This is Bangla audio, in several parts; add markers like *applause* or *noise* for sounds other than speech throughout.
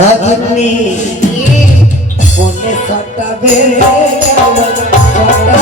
অগ্নি মনে সটাবে তুমি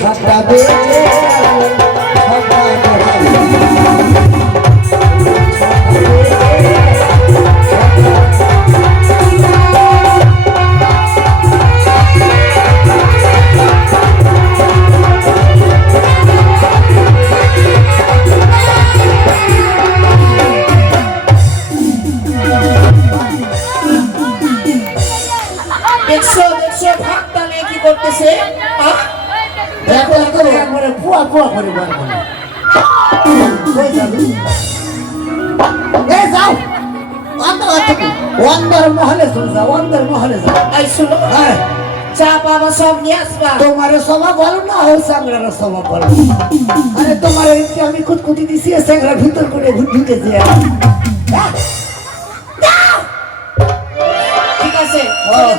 ফোনে ছাটাবে সভা বলো না ওই সাংরার সভা বলো আরে তোমার আমি কুটকুটি দিছি সাংরার ভিতর করে ঢুকেছি ঠিক আছে হ্যাঁ।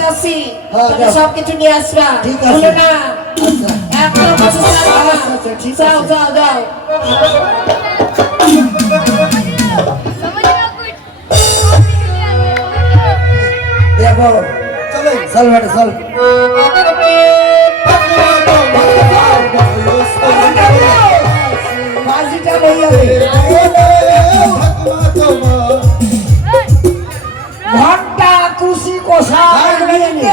হ্যাঁ, তুমি যাও। সব কিছু নিয়ে আসবা ঠিক আছে। না আচ্ছা। আচ্ছা, যাও আছে। যাও যাও দেখো চলে চল চল ঘণ্টা কুশি কষা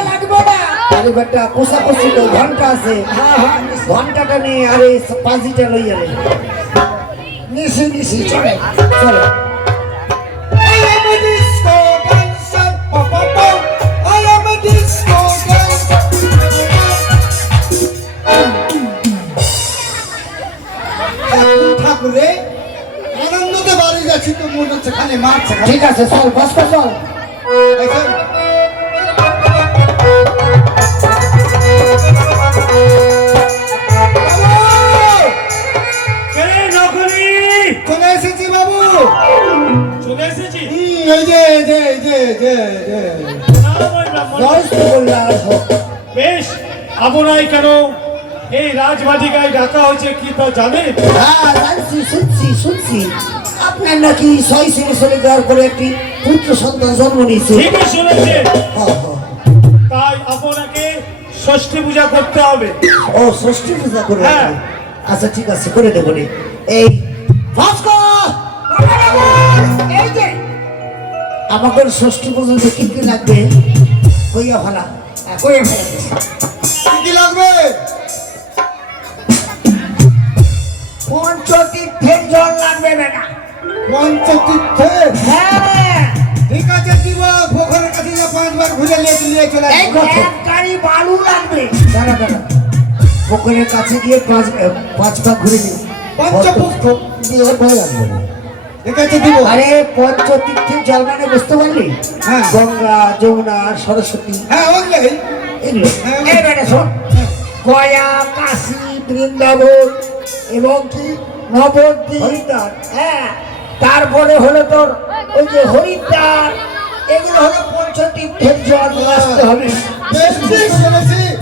লাগবে না। আরে বেটা কোষা কষি তো ঘণ্টা আছে। ঘন্টাটা নিয়ে আরে পাঁচিটা লইয়া নিশি নিশি, চলে, চলো। ঠিক আছে চল বসতে চল চল। বাবু! কেরে নকলি চলে এসেছি বাবু চলে এসেছি এই যে এই যে এই যে এই যে এই যে। নাম ওই ব্রাহ্মণ। জয় শ্রী বললা বেশ আপনাই কেন এই রাজবাটিকায় ডাকা হয়েছে কি তা জানেন হ্যাঁ শুনছি শুনছি আপনার নাকি ছয় ছেলে চলে যাওয়ার পরে একটি পুত্র সন্তান জন্ম নিয়েছে। ঠিকই শুনেছেন হ্যাঁ, হ্যাঁ। তাই আপনাকে ষষ্ঠী পূজা করতে হবে। ও ষষ্ঠী পূজা করে হ্যাঁ। আচ্ছা ঠিক আছে করে দেবো এই ভাস্কর! এই যে। আমাকে ষষ্ঠী পর্যন্ত কি কি লাগবে কইয়া হ্যাঁ, ফেলা। কি কি লাগবে? পঞ্চতীর্থের জল লাগবে বেটা। পঞ্চতীর্থে হ্যাঁ। ঠিক আছে দিব পোখরের কাছে যে পাঁচবার ঘুরে নিয়ে নিয়ে চলে এই এক গাড়ি বালু লাগবে। দাঁড়া দাঁড়া। পুকুরের কাছে গিয়ে পাঁচ পাঁচ পা ঘুরে নিও। পঞ্চপুষ্প। দিয়ে না। দিব আরে পঞ্চতীর্থের জল মানে বুঝতে পারলি? হ্যাঁ। গঙ্গা যমুনা সরস্বতী। হ্যাঁ ওগুলোই এগুলো। হ্যাঁ। এই বেটা শোন। গয়া কাশী বৃন্দাবন এবং কি? নবদ্বীপ। হ্যাঁ। তারপরে হলো তোর ওই যে হরিদ্বার এগুলো হলো পঞ্চতীর্থের জল আসতে হবে।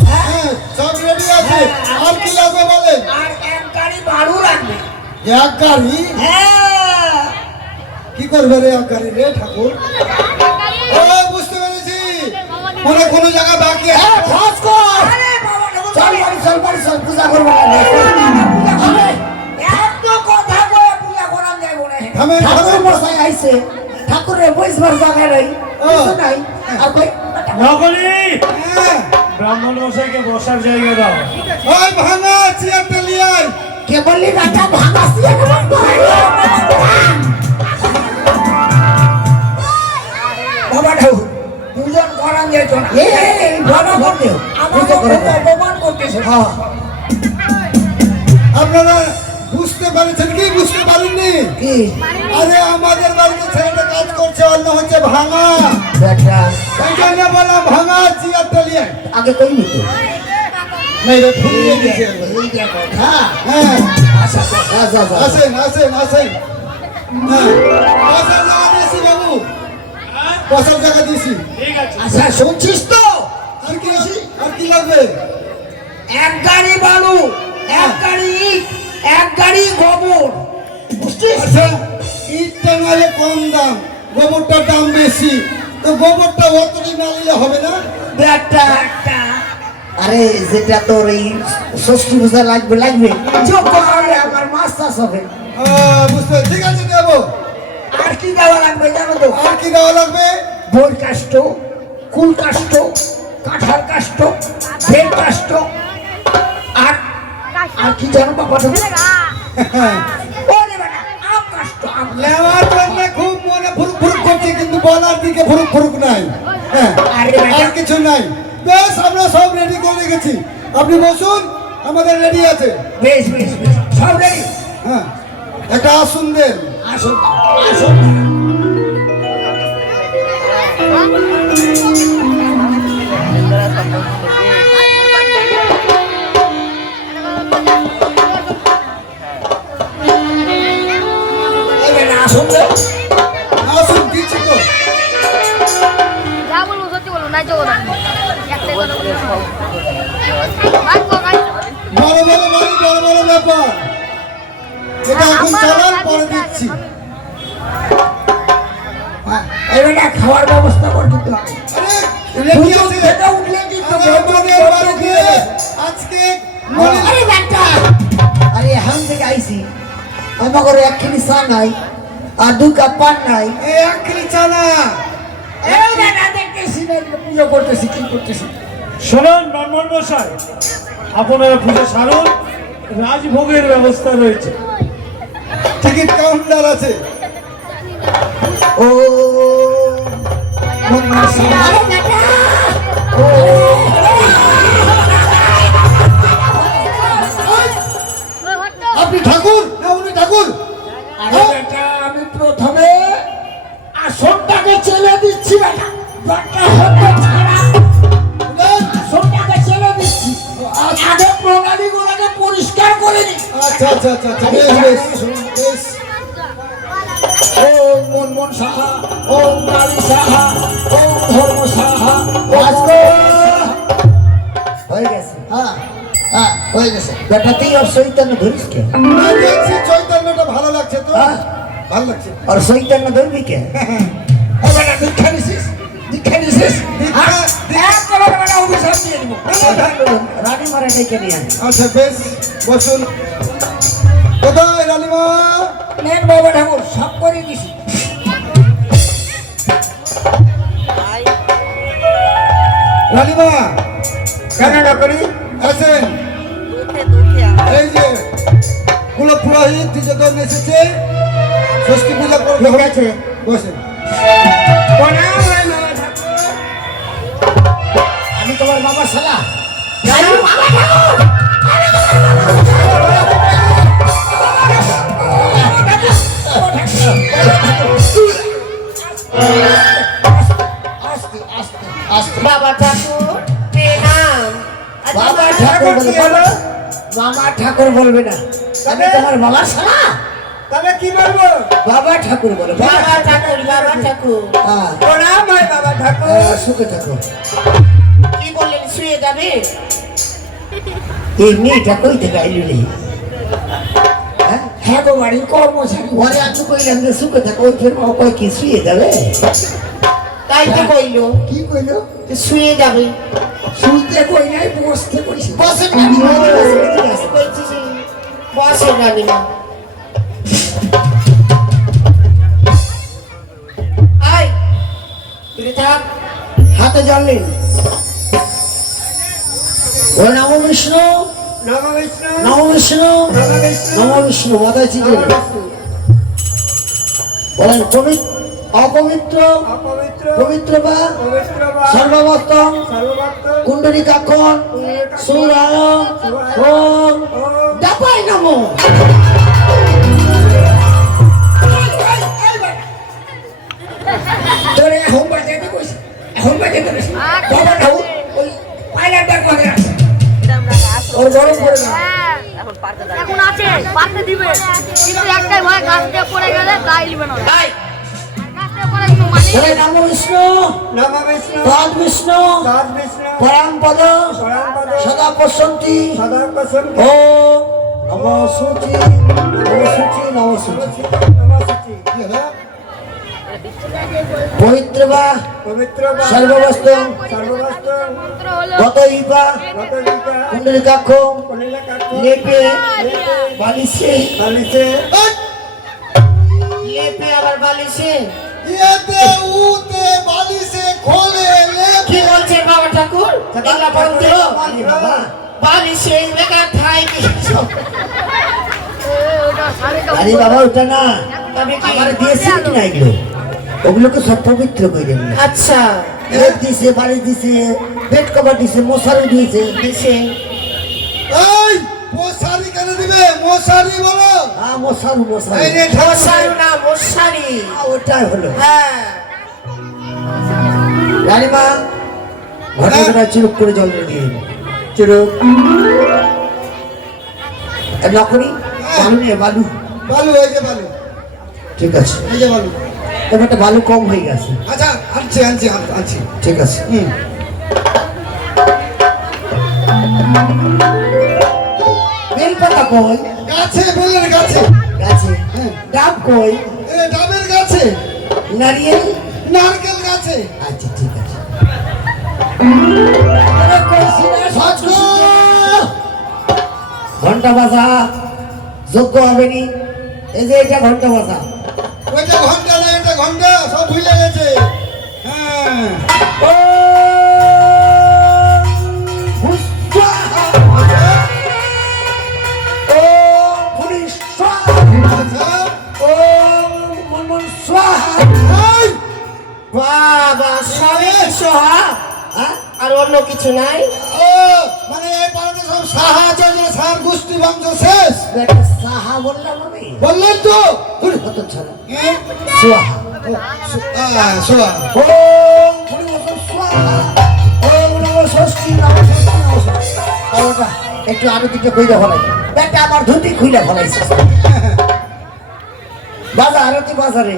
হ্যাঁ। সব রেডি আছে। হ্যাঁ, আর কি লাগবে বলেন আর এক গাড়ি বাড়ু লাগবে। এক গাড়ি? হ্যাঁ। কি করবে রে এক গাড়ি রে ঠাকুর? ও বুঝতে পেরেছি। মনে কোনো জায়গা বাকি হ্যাঁ, ভাস্কর! চল বাড়ি, চল বাড়ি, চল, পূজা করব। ঠাকুর থামেন। মশাই আইছে। ঠাকুরের বসবার জায়গা নাই। ও। কিছু নাই। আর কই নকলি হ্যাঁ ব্রাহ্মণ মশাইকে বসার জায়গা দাও ওই ভাঙা চেয়ারটা নিয়ে আয় কে বললি বেটা ভাঙাছি বাবা ঠাকুর পূজন করান যেত না এই বাবা করতে আমাকে অপমান করতেছে হ্যাঁ আপনারা পারছেন কি বুঝতে পারেননি কি? আরে আমাদের বাড়িতে ছেলেটা কাজ করছে অন্য হচ্ছে ভাঙা। বেটা তাই ভাঙা চেয়ারটা নিয়ে আগে কই নিত নাই রে ফুলিয়ে দিয়েছে এই যে কথা হ্যাঁ আচ্ছা আচ্ছা আচ্ছা আসেন আসেন আসেন। হ্যাঁ। বাবু। বসার জায়গা দিয়েছি। আচ্ছা শুনছিস তো? আর কি আর কি লাগবে? এক গাড়ি বালু এক গাড়ি ইট। এক গাড়ি গোবর। বুঝছিস? আচ্ছা। ইটটা নাহলে কম দাম গোবরটার দাম বেশি। তো গোবরটা অতটি না নিলে হবে না? ব্যাগটা। আরে যেটা তোর এই ষষ্ঠী পূজা লাগবে লাগবে। আমার মাছ চাষ হবে। বুঝতে ঠিক আছে দেবো। আর কি দেওয়া লাগবে জানো তো? আর কি দেওয়া লাগবে? বই কাষ্ট কুল কাষ্ট কাঁঠাল কাষ্ট বেল কাষ্ট আর কি জানো বাবা ওরে বেটা, আম কাষ্ট আম নেওয়ার জন্য খুব মনে ফুরুক ফুরুক করছে কিন্তু বলার দিকে ফুরুক ফুরুক নাই। হ্যাঁ আর কিছু নাই। বেশ আমরা সব রেডি করে রেখেছি। আপনি বসুন আমাদের রেডি আছে। বেশ বেশ বেশ। সব রেডি হ্যাঁ একটা আসুন দেন। আসুন আসুন। এই বেটা, আসুন। আসুন দিচ্ছি তো যা বলব সত্যি বলব না একটাই কথা বলব। বড় বড় বাড়ি বড় বড় ব্যাপার। এটা এখন চালান পরে দিচ্ছি। হ্যাঁ, এই বেটা, খাওয়ার ব্যবস্থা করে দিতে হবে। আরে উঠলে কিন্তু আরে আমাদের বাড়িতে আজকে আরে বেটা আরে এখান থেকে আইছি। আমাকে এক কিলি চা নাই। কাপ পান নাই। পুজো করতেছি কি করতেছি? শুনুন ব্রাহ্মণ মশাই আপনারা পুজো সারুন রাজভোগের ব্যবস্থা রয়েছে। টিকিট কাউন্টার আছে। ও আপনি ঠাকুর আসনটাকে চেলে দিচ্ছি বেটা। বেটা হতে ছাড়া। আসনটাকে চেলে দিচ্ছি। আগে প্রণালী গুলোকে পরিষ্কার করে নি। আচ্ছা আচ্ছা আচ্ছা বেশ বেশ বেশ। ওম মনমোহন সাহা ওম কালী সাহা ওম ধর্ম সাহা হয়ে গেছে। হ্যাঁ হ্যাঁ হয়ে গেছে। বেটা তুই চৈতন্য ধরিস কে দেখছি চৈতন্যটা ভালো লাগছে তো। হ্যাঁ? ভালো লাগছে। আর চৈতন্য ধরবি কে? *laughs* দীক্ষা নিছিস? দীক্ষা নিছিস? রানী মারা ডেকে নিয়ে আচ্ছা বেশ বসুন। কোথায় রানিমা নেন বাবা ঠাকুর সব করে দিছি। রানিমা কেন না করি? আছেন এই যে কুল পুরোহিত দ্বিজগণ এসেছে। ষষ্ঠী পূজা ঠিক আছে। বসেন ঠাকুর। আমি তোমার বাবা সালা বাবা ঠাকুর। আস্তে আস্তে আস্তে বাবা ঠাকুর বাবা ঠাকুর বলবে না। আমি তোমার বাবা সালা তাহলে কি বলব? বাবা ঠাকুর বলে বাবা ঠাকুর। বাবা ঠাকুর। হ্যাঁ। প্রণাম হয় বাবা ঠাকুর। হ্যাঁ, সুখে থাকো। কি বললেন শুয়ে যাবে? এই মেয়েটা কই থেকে আইলি রে হ্যাঁ? হ্যাঁ গো বাড়ির কর্মচারী। ঘরে আছো কইলাম যে সুখে থাকো ওই ফের কয় কি শুয়ে যাবে? তাই তো কইলো। কি কইলো? শুয়ে যাবে। শুইতে কই নাই বসতে কইছি। আমি রানীমা বসে আছি, এদিকে আসো। হাতে নম বিষ্ণু নম বিষ্ণু। নম বিষ্ণু নম বিষ্ণু বলেন পবিত্র অপবিত্র, পবিত্র বা সর্ববর্তম সর্বভক্ত কুণ্ডলিকাক্ষণ সুরায় ওম ডাপাই নমো। এখন বাজাতে কইছি বাবা ঠাউ ওই পাইলাটা করে ওর গরম করে না হ্যাঁ, এখন আছে পারতে দিবে। কিন্তু একটাই ভয় গাছ দিয়ে পড়ে গেলে তাই নিবে না। তাই কিন্তু মানে বলে নম বিষ্ণু। নম বিষ্ণু। তদ বিষ্ণু। তদ বিষ্ণু। পরম পদ। পরম পদ। সদা পশ্যন্তি সদা পছন্দ ও। নম সূচি। নম সূচি। নম সূচি। নম সূচি। পবিত্র বা পবিত্র বা সর্ববস্ত গত ইপা গত কুণ্ডলিকাক্ষ কলিলাকাক্ষ লেপে বালিশে। বালিশে। লেপে আবার বালিশে। ইয়েতে উতে বালিশে খোলে কি বলছে বাবা ঠাকুর? বলতে বাবা বালিশে বেকার ঠাই আরে বাবা ওটা না। তবে কি আমার দিয়েছে কি না এগুলো ওগুলোকে সব পবিত্র করে দেবেন আচ্ছা। লেপ দিছে বালিশ দিছে বেড কভার দিছে মশারি দিয়েছে দিছে। এই মশারি কেন দিবে? মশারি বলো। হ্যাঁ মশারু মশারি। এই রে মশারি না মশারি। হ্যাঁ, ওটাই হলো। হ্যাঁ। রানীমা ঘরে ঘরে চুরুক করে জল দিয়ে দিন। চুরুক। নকরি বালু নিয়ে বালু। বালু এই যে বালু। ঠিক আছে। এই যে বালু। এবার একটা বালু কম হয়ে গেছে। আচ্ছা আনছি আনছি আনছি ঠিক আছে। হুম। বেল পাতা কই? গাছে বেলের গাছে। গাছে? ডাব কই? এ ডাবের গাছে। নারিয়েল? নারকেল গাছে। আচ্ছা ঠিক আছে। ঘণ্টা বাজা। যোগ্য হবে নি? এই যে এটা ঘণ্টা বাজা। ওইটা ঘণ্টা ঘণ্টা সব ভুলে গেছে। হ্যাঁ। বাবা সবে সোহা? আর অন্য কিছু নাই ও মানে এই পাড়াতে সব সাহায্য সার গোষ্ঠী বংশ শেষ। সাহা বললাম আমি। বললেন তো? কত ছাড়া আহ, শোয়া ওম পুরি স্বাহা ওম নমঃ ষষ্ঠী নমঃ ষষ্ঠী নমঃ ষষ্ঠী একটু আরতিটা কইরা ফলাই। বেটা আমার ধুতি খুইলা ফলাইছে। বাজা আরতি বাজারে।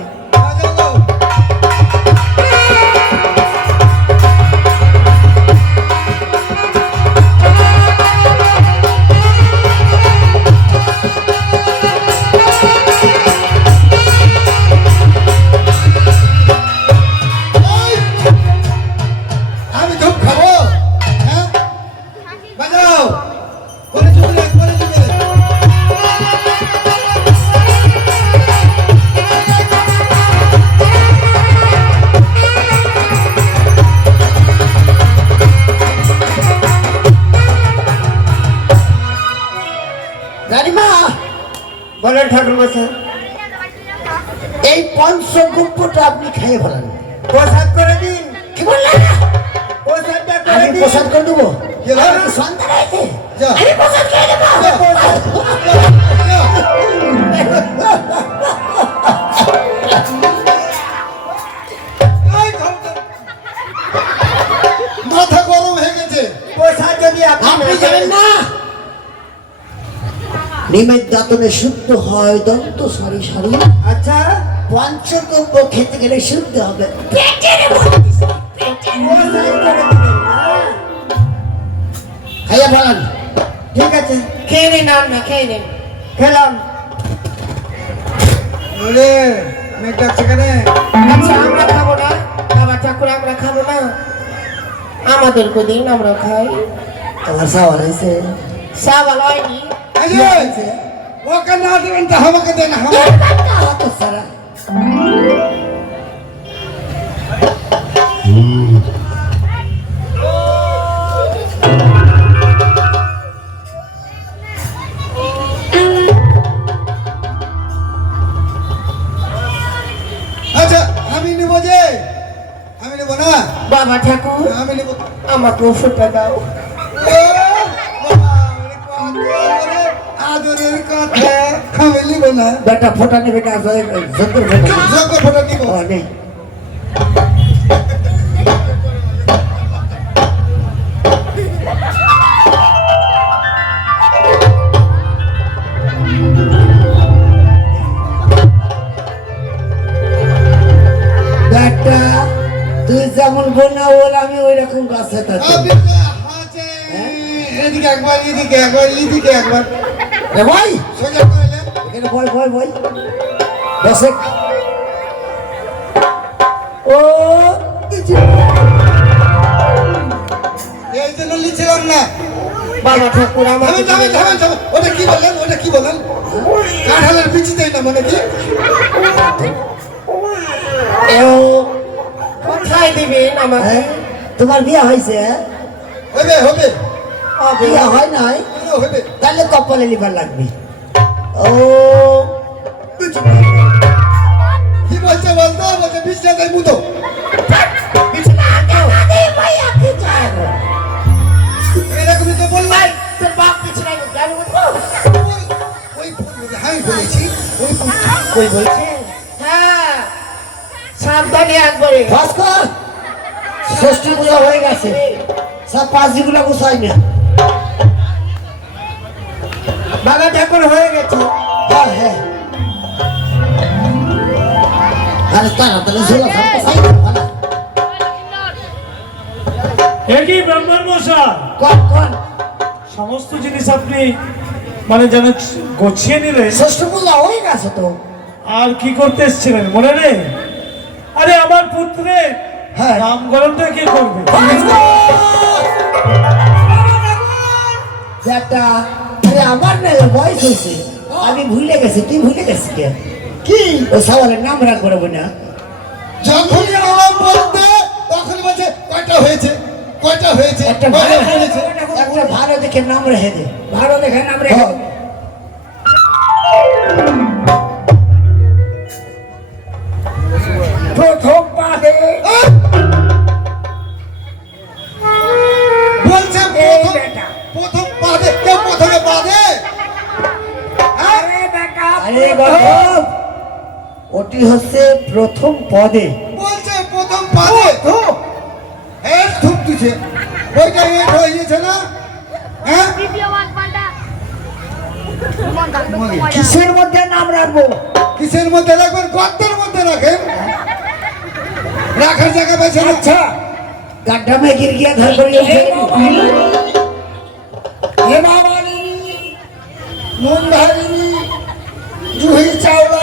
পঞ্চগুপ্পটা আপনি খাইয়ে ফেলান। প্রসাদ করে দিন। কি বললেন প্রসাদটা করে দিন। প্রসাদ করে দেবো? কি হলো? আমার কি সন্তান আছে? যা। আমি প্রসাদ খেয়ে দেবো মাথা গরম হয়ে গেছে। প্রসাদ যদি আপনি আপনি জানেন না। নিমের দাঁতনে শুদ্ধ হয় দন্ত সারি সারি। আচ্ছা। পঞ্চগব্য খেতে গেলে শুদ্ধ হবে। খাইয়া ফেলান ঠিক আছে। খেয়ে নিন না খেয়ে নিন। খেলাম। আচ্ছা আমরা খাব না। বাবা ঠাকুর আমরা খাব না। আমাদেরকে দিন আমরা খাই। তোমার সাওয়াল হয়েছে সাবাল হয়নি। ওকে না দেবেন তো আমাকে দেন আমাকে। সারা? বাবা ঠাকুর আমাকে ওষুধটা দাও। আদরের কথা। না। বেটা ফোটা নেবে ফোটা ফটো নেই বেটা তুই যেমন বোনা ওর আমি ওই রকম গাছে থাকি আপনি যে হাঁচে, এদিকে একবার এদিকে একবার এদিকে একবার। ভাই! সোজা এখানে বয় বয় বয় বসে ও এই জন্য লিখছিলাম না। বাবা ঠাকুর থামেন ওটা কি বললেন? ওটা কি বললেন? কাঁঠালের বিচি দেয় না মানে কি? কোথায় দিবেন আমাকে? তোমার বিয়ে হয়েছে হ্যাঁ? হবে হবে। বিয়ে হয় নাই। হবে। তাহলে কপালে লিভার লাগবে। ও কি বলছে বলতো বলছে বিছনা দেয় মুতো এরকমই তো বললাই তোর বাপ গাড়ি উঠবো ওই হ্যাঁ বলেছি ওই কই বলছে হ্যাঁ সাবধানে একবারে ভাস্কর ষষ্ঠী পূজা হয়ে গেছে সব পাঁচগুলো গুছাই না বাবা ঠাকুর হয়ে গেছে। হ্যাঁ হ্যাঁ। আরে তাড়াতাড়ি ঝোলা সব গুছাই না। একই ব্রাহ্মণ মশাই? কন কন? সমস্ত জিনিস আপনি মানে যেন গছিয়ে নিলেন। ষষ্ঠী পূজা হয়ে গেছে তো। আর কি করতে এসেছিলেন মনে নেই? আরে আমার পুত্রের হ্যাঁ। নামকরণটা কে করবে? একটা আমার না বয়স হয়েছে আমি ভুলে গেছি তুই ভুলে গেছি কে? কি? ও সওয়ালের নাম রাখ করব না। যখনই আমার বলতে তখন বলছে কয়টা হয়েছে? কয়টা হয়েছে? একটা ভালো কয়টা হয়েছে? একটা ভালো দেখে নাম রেখে দে। ভালো দেখে নাম রেখে এটি হচ্ছে প্রথম পদে। বলছে প্রথম পদে। তো এর থুপ দিছে। ওইটা এর হয়ে গেছে না? হ্যাঁ? দ্বিতীয় বাদ পাল্টা। কিসের মধ্যে নাম রাখব? কিসের মধ্যে রাখবেন? গর্তের মধ্যে রাখেন। রাখার জায়গা বেছে আচ্ছা গাড্ডা মে গির গিয়া ধর করি হে বাবা নুন ধারিনি জুহি চাওলা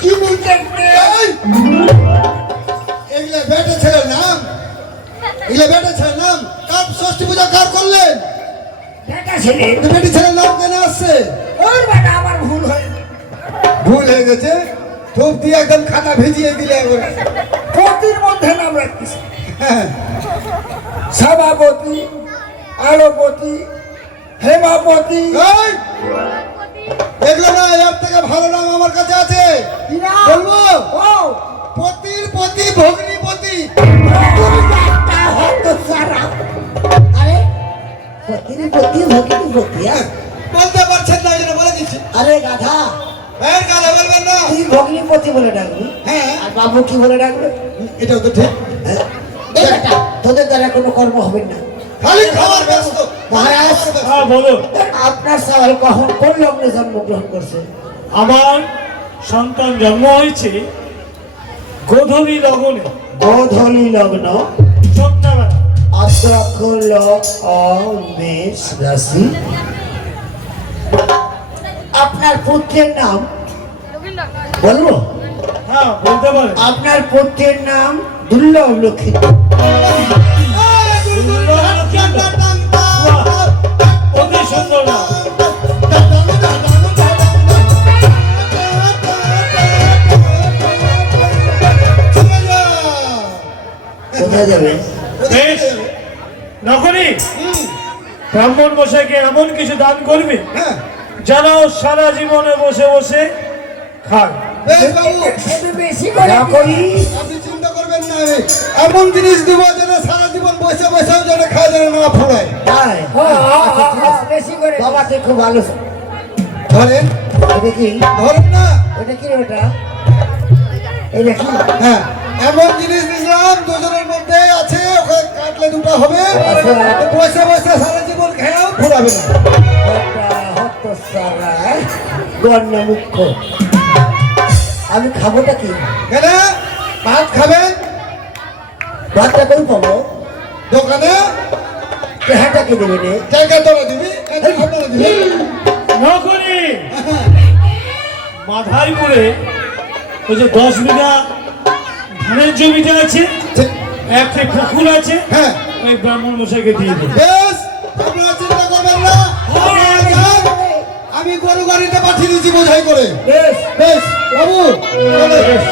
কি মিটার এগুলা বেটা ছেলে নাম? এগুলা বেটা ছেলে নাম? কার ষষ্ঠী পূজা কার করলেন? বেটা ছেলে। বেটি আসছে? ওর বেটা আমার ভুল হয়ে ভুল হয়ে গেছে? টোপ দিয়ে একদম খাতা ভিজিয়ে দিলে একবার কতির মধ্যে নাম রাখতেছে হ্যাঁ। সভাপতি আলোপতি হেমাপতি। এগুলো না এর থেকে ভালো নাম আমার কাছে আছে? বলব? পতির পতি ভগ্নিপতি। হ্যাঁ? বলতে পারছেন না জন্য বলে দিচ্ছি। আরে গাধা। এর গালে বলবেন না। তুই ভগ্নিপতি বলে ডাকবি। হ্যাঁ। আর বাবু কি বলে ডাকবে? এটাও তো ঠিক। হ্যাঁ? তোদের দ্বারা কোনো কর্ম হবে না। খালি খাওয়ার ব্যস্ত। মহারাজ। হ্যাঁ বলুন। আপনার কখন কোন লগ্নে জন্মগ্রহণ করছে? আমার সন্তান জন্ম হয়েছে গোধূলি লগনে। গোধূলি লগ্ন। সন্ধ্যাবেলা মেষ রাশি। আপনার পুত্রের নাম? বলব? হ্যাঁ বলতে পারেন। আপনার পুত্রের নাম দুর্লভ লক্ষ্মী ব্রাহ্মণ মশাইকে এমন কিছু দান করবে হ্যাঁ। যেন সারা জীবনে বসে বসে খায়। বেশ বাবু। একটু বেশি করে যা করি আপনি চিন্তা করবেন না আমি এমন জিনিস দিব যেন বসে বসেও যেন খায় যেন না ফোড়ায়। আচ্ছা, ঠিক আছে। বেশি করে। বাবা তুই খুব ভালো ধরেন। এটা কি? ধরেন না। এটা কি ওটা? এটা কি? হ্যাঁ এমন জিনিস দিলাম দুজনের মধ্যে আছে ওখানে কাটলে দুটো হবে। আচ্ছা। বসে বসে সারা জীবন খেয়েও ফোড়াবে না। মুখ্য। আমি খাবোটা কি? কেন? ভাত খাবেন? ভাতটা কই পাবো? দোকানে চেহারাটা কি দেবে রে? জায়গা তোলা দিবি? আপনারা দিবি? নকরি *laughs* মাথায় করে ওই যে দশ বিঘা ধানের জমিটা আছে। একটা পুকুর আছে হ্যাঁ। ওই ব্রাহ্মণ মশাইকে দিয়ে দেবে। বেশ আপনারা চিন্তা করবেন না। আমি গরু গাড়িতে পাঠিয়ে দিচ্ছি বোঝাই করে। বেশ। বেশ বাবু। বেশ।